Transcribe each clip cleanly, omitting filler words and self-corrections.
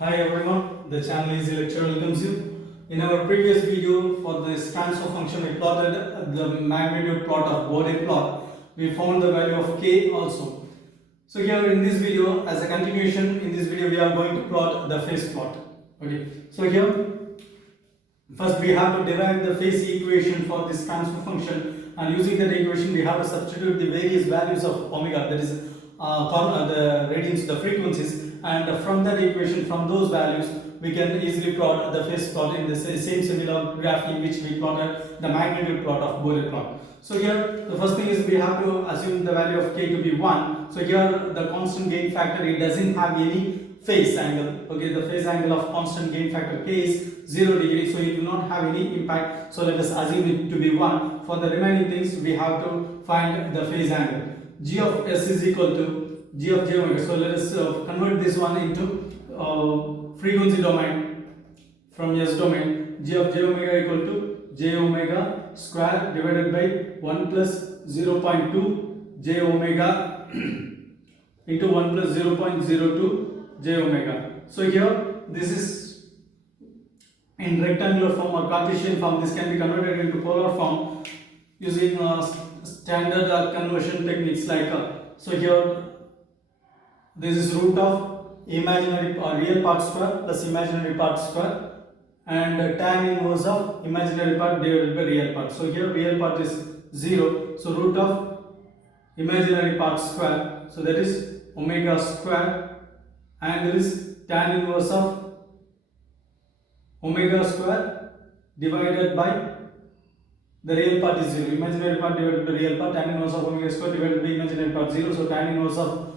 Hi everyone, the channel Easy Lecture welcomes you. In our previous video for this transfer function we plotted the magnitude plot of Bode plot. We found the value of k also. So here in this video, as a continuation, in this video we are going to plot the phase plot. Okay. So here first we have to derive the phase equation for this transfer function, and using that equation we have to substitute the various values of omega, that is the radians, the frequencies, and from that equation, from those values we can easily plot the phase plot in the same similar graph in which we plotted the magnitude plot of Bode plot. So here the first thing is we have to assume the value of k to be 1. So here the constant gain factor, it doesn't have any phase angle. Okay, the phase angle of constant gain factor k is 0 degree, so it will not have any impact. So let us assume it to be 1. For the remaining things we have to find the phase angle. G of s is equal to g of j omega. So let us convert this one into frequency domain. From s domain, g of j omega equal to j omega square divided by 1 plus 0.2 j omega into 1 plus 0.02 j omega. So here this is in rectangular form or Cartesian form. This can be converted into polar form using standard conversion techniques like so here this is root of imaginary or real part square plus imaginary part square, and tan inverse of imaginary part divided by real part. So here real part is 0, so root of imaginary part square, so that is omega square, angle is tan inverse of omega square divided by the real part is 0, imaginary part divided by real part, tan inverse of omega square divided by imaginary part 0, so tan inverse of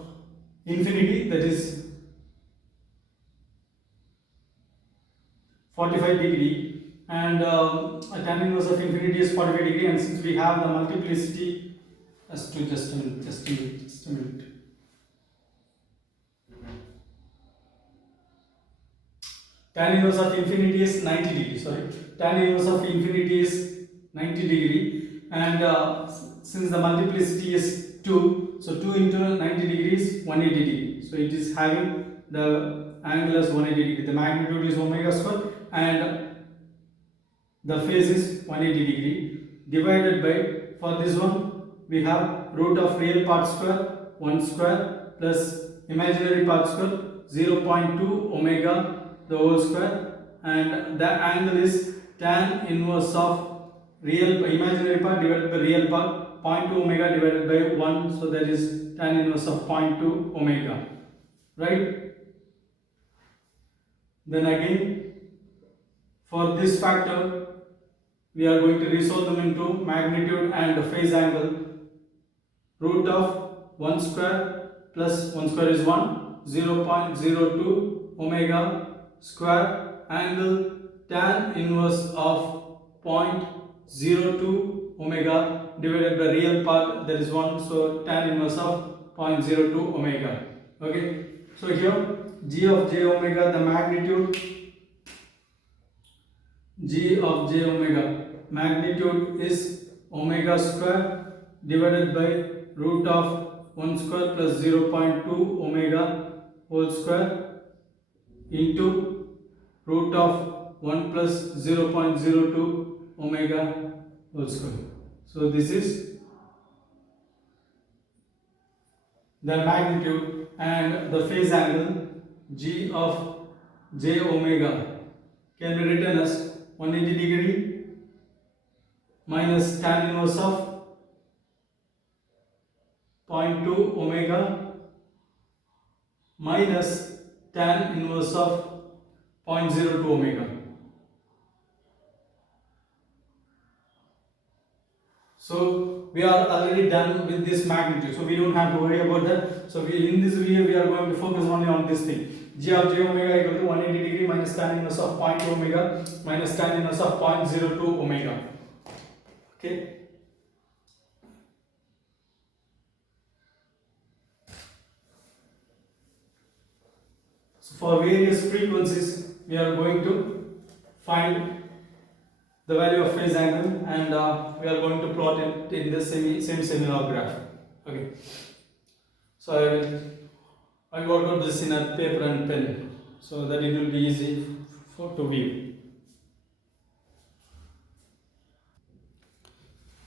infinity, that is 45 degree, and tan inverse of infinity is 45 degree, and since we have the multiplicity, just a minute. Tan inverse of infinity is 90 degree, tan inverse of infinity is 90 degree, and since the multiplicity is 2, so 2 into 90 degrees 180 degree, so it is having the angle as 180 degree. The magnitude is omega square and the phase is 180 degree, divided by, for this one we have root of real part square 1 square plus imaginary part square 0.2 omega the whole square, and the angle is tan inverse of real imaginary part divided by real part 0.2 omega divided by 1, so that is tan inverse of 0.2 omega, right? Then again for this factor we are going to resolve them into magnitude and phase angle. Root of 1 square plus 1 square is 1, 0.02 omega square, angle tan inverse of 0.02 omega divided by real part, that is 1, so tan inverse of 0.02 omega. Okay, so here g of j omega, the magnitude g of j omega magnitude is omega square divided by root of 1 square plus 0.2 omega whole square into root of 1 plus 0.02 omega whole square. So this is the magnitude, and the phase angle g of j omega can be written as 180 degree minus tan inverse of 0.2 omega minus tan inverse of 0.02 omega. So we are already done with this magnitude, so we don't have to worry about that. So in this video we are going to focus only on this thing. G of j omega equal to 180 degree minus tan inverse of 0.2 omega minus tan inverse of 0.02 omega. Okay. So for various frequencies we are going to find the value of phase angle, and we are going to plot it in the same similar graph. Okay, so I will work out this in a paper and pen. so that it will be easy for to view.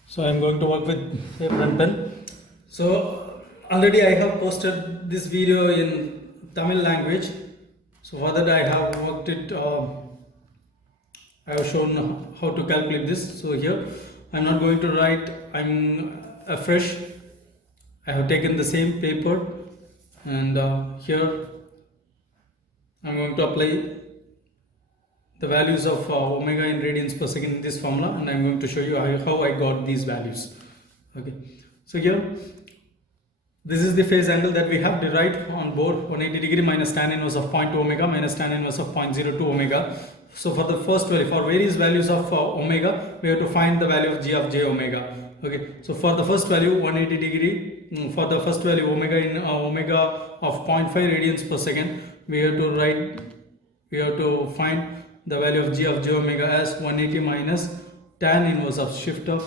So I am going to work with paper and pen. So already I have posted this video in Tamil language. So for that I have worked it. I have shown how to calculate this. So here I am not going to write. I'm afresh. I have taken the same paper, and here I am going to apply the values of omega in radians per second in this formula, and I am going to show you how I got these values. Okay, so here this is the phase angle that we have derived on board, 180 degree minus tan inverse of 0.2 omega minus tan inverse of 0.02 omega. So for the first value, for various values of omega, we have to find the value of g of j omega. Okay, so for the first value 180 degree, for the first value omega in omega of 0.5 radians per second, we have to find the value of g of j omega as 180 minus tan inverse of shift of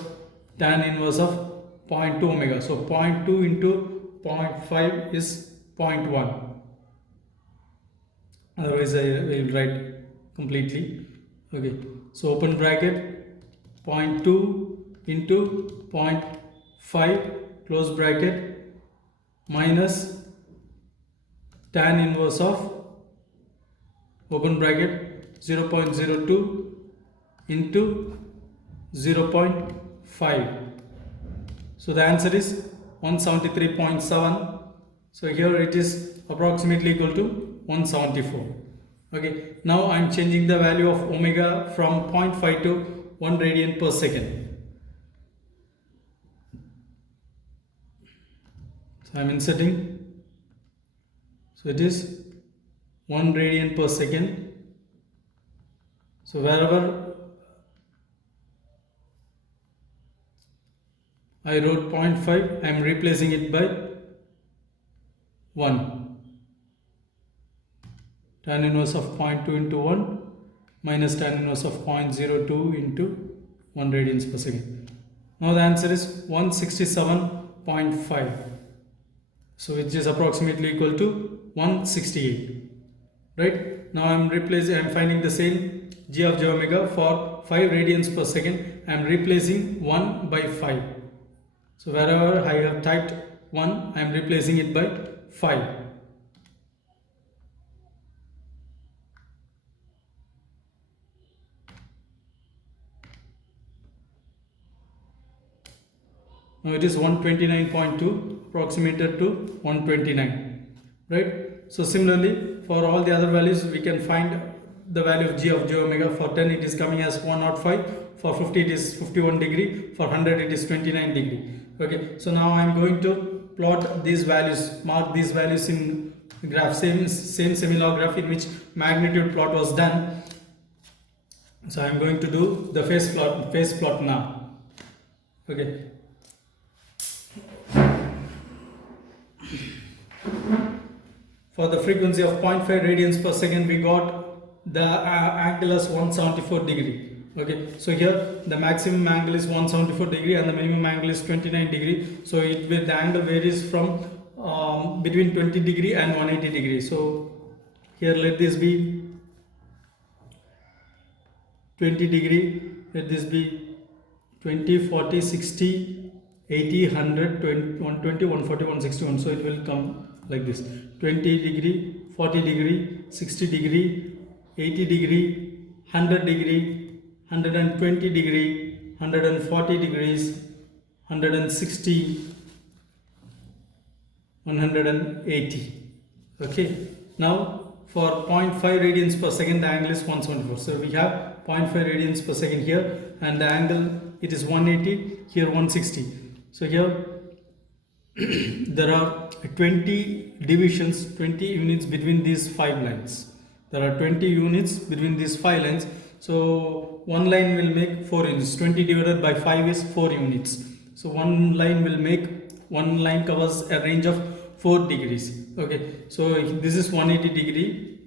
tan inverse of 0.2 omega. So 0.2 into 0.5 is 0.1. Otherwise I will write completely. Okay, so open bracket 0.2 into 0.5 close bracket minus tan inverse of open bracket 0.02 into 0.5. So the answer is 173.7. So here it is approximately equal to 174. Okay, now I am changing the value of omega from 0.5 to 1 radian per second. So I am inserting. So it is 1 radian per second. So wherever I wrote 0.5, I am replacing it by 1. Tan inverse of 0.2 into 1 minus tan inverse of 0.02 into 1 radians per second. Now the answer is 167.5. So which is approximately equal to 168. Right? Now I am finding the same g of j omega for 5 radians per second. I am replacing 1 by 5. So wherever I have typed 1, I am replacing it by 5. Now it is 129.2 approximated to 129, right? So similarly for all the other values we can find the value of g of j omega. For 10 it is coming as 105, for 50 it is 51 degree, for 100 it is 29 degree. Okay, so now I am going to plot these values, mark these values in graph, same semi-log graph in which magnitude plot was done. So I am going to do the phase plot now. Okay. For the frequency of 0.5 radians per second, we got the angle as 174 degree. Okay, so here the maximum angle is 174 degree and the minimum angle is 29 degree. So the angle varies from between 20 degree and 180 degree. So here let this be 20 degree, let this be 20, 40, 60, 80, 100, 120, 140, 161. So it will come like this: 20 degree, 40 degree, 60 degree, 80 degree, 100 degree, 120 degree, 140 degrees, 160, 180. Okay, now for 0.5 radians per second the angle is 174. So we have 0.5 radians per second here, and the angle it is 180, here 160. So here there are 20 divisions, 20 units between these 5 lines. There are 20 units between these 5 lines. So one line will make 4 units. 20 divided by 5 is 4 units. So one line covers a range of 4 degrees. Okay, so this is 180 degree,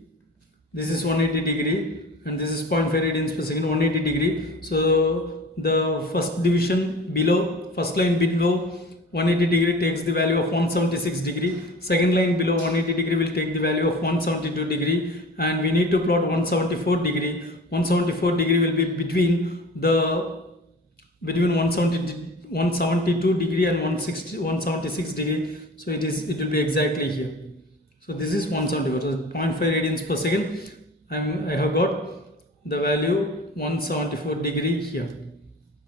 this is 180 degree, and this is 0.5 radians per second, 180 degree. So the first division below, first line below 180 degree takes the value of 176 degree. Second line below 180 degree will take the value of 172 degree, and we need to plot 174 degree. 174 degree will be between 172 degree and 176 degree. So it will be exactly here. So this is 174. So 0.5 radians per second. I have got the value 174 degree here.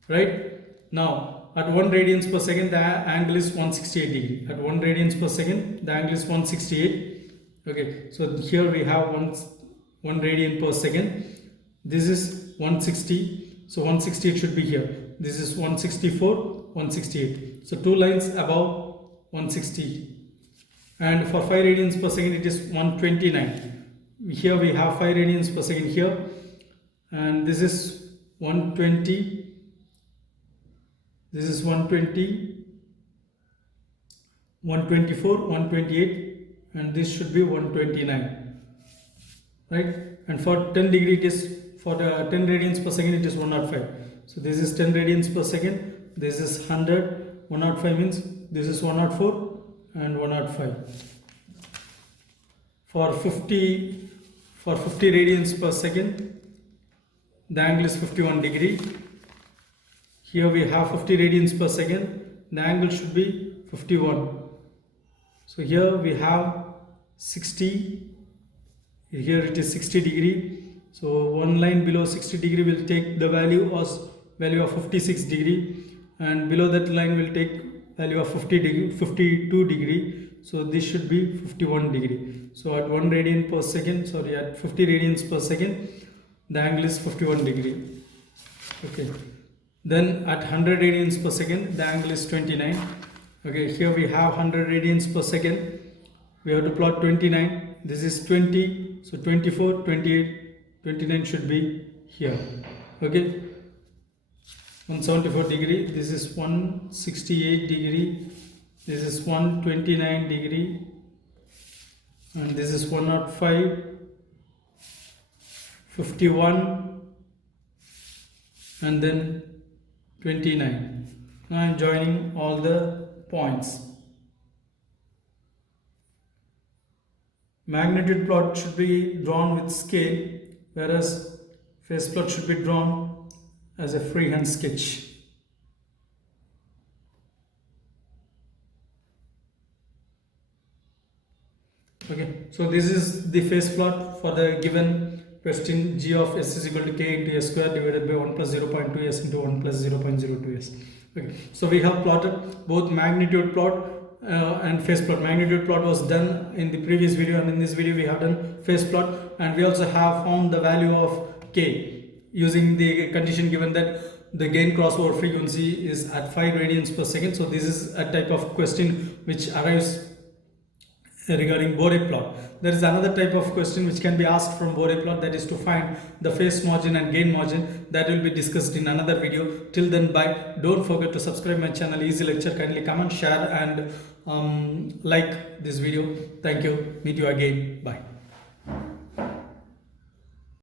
Right? Now at 1 radians per second the angle is 168 degree. At 1 radians per second the angle is 168. Okay, so here we have 1 radian per second. This is 160, so 160 it should be here. This is 164, 168. So 2 lines above 160. And for 5 radians per second it is 129. Here we have 5 radians per second here, and this is 120. This is 120, 124, 128, and this should be 129. Right? And for 10 degree it is, for the 10 radians per second it is 105. So this is 10 radians per second, this is 100, 105 means this is 104 and 105. For 50 radians per second the angle is 51 degree. Here we have 50 radians per second, the angle should be 51. So here we have 60, here it is 60 degree. So one line below 60 degree will take the value of 56 degree, and below that line will take value of 52 degree. So this should be 51 degree. So at 1 radian per second, sorry, at 50 radians per second, the angle is 51 degree. Okay. Then at 100 radians per second, the angle is 29. Okay, here we have 100 radians per second. We have to plot 29. This is 20. So 24, 28, 29 should be here. Okay. 174 degree. This is 168 degree. This is 129 degree. And this is 105, 51, and then 29. Now I am joining all the points. Magnitude plot should be drawn with scale, whereas phase plot should be drawn as a freehand sketch. Okay, so this is the phase plot for the given question. G of s is equal to k into s square divided by 1 plus 0.2s into 1 plus 0.02s. Okay, so we have plotted both magnitude plot and phase plot. Magnitude plot was done in the previous video, and in this video we have done phase plot, and we also have found the value of k using the condition given that the gain crossover frequency is at 5 radians per second. So this is a type of question which arrives regarding Bode plot. There is another type of question which can be asked from Bode plot, that is to find the phase margin and gain margin. That will be discussed in another video. Till then, bye. Don't forget to subscribe my channel Easy Lecture. Kindly comment, share and like this video. Thank you. Meet you again. Bye.